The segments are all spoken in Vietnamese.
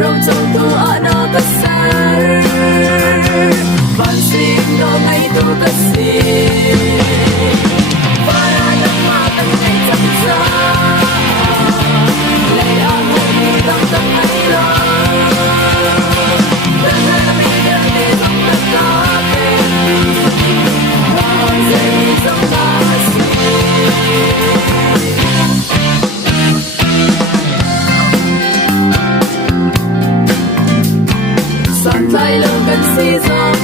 rong trong tu ana kasar van sim no ngay tu kasi para nang matan ngay sa lay ang huli lang tang ay lang nanamig ang isang nagkakit ang Zeizong Na Si San tay lang kan Zeizong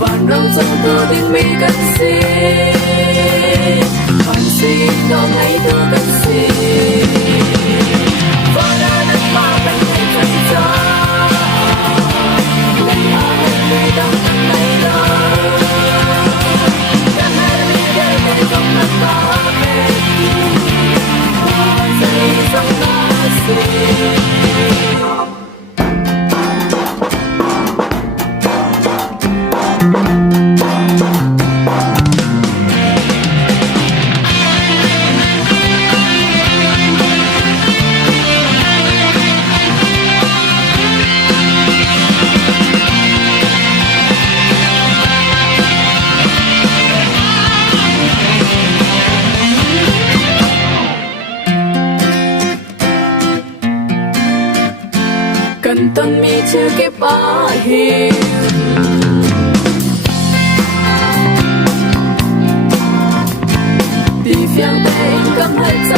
Van rong trong tu tin mi kan si Van si no ngay tu kan si Vana nang matan ngay kan sa Lay ang ngay dang ang ngay lang Kanay ngay ngay trong nagkakit Zeizong Na Si cần tân mi chưa kịp ba hiền vì phiang tên cắm hết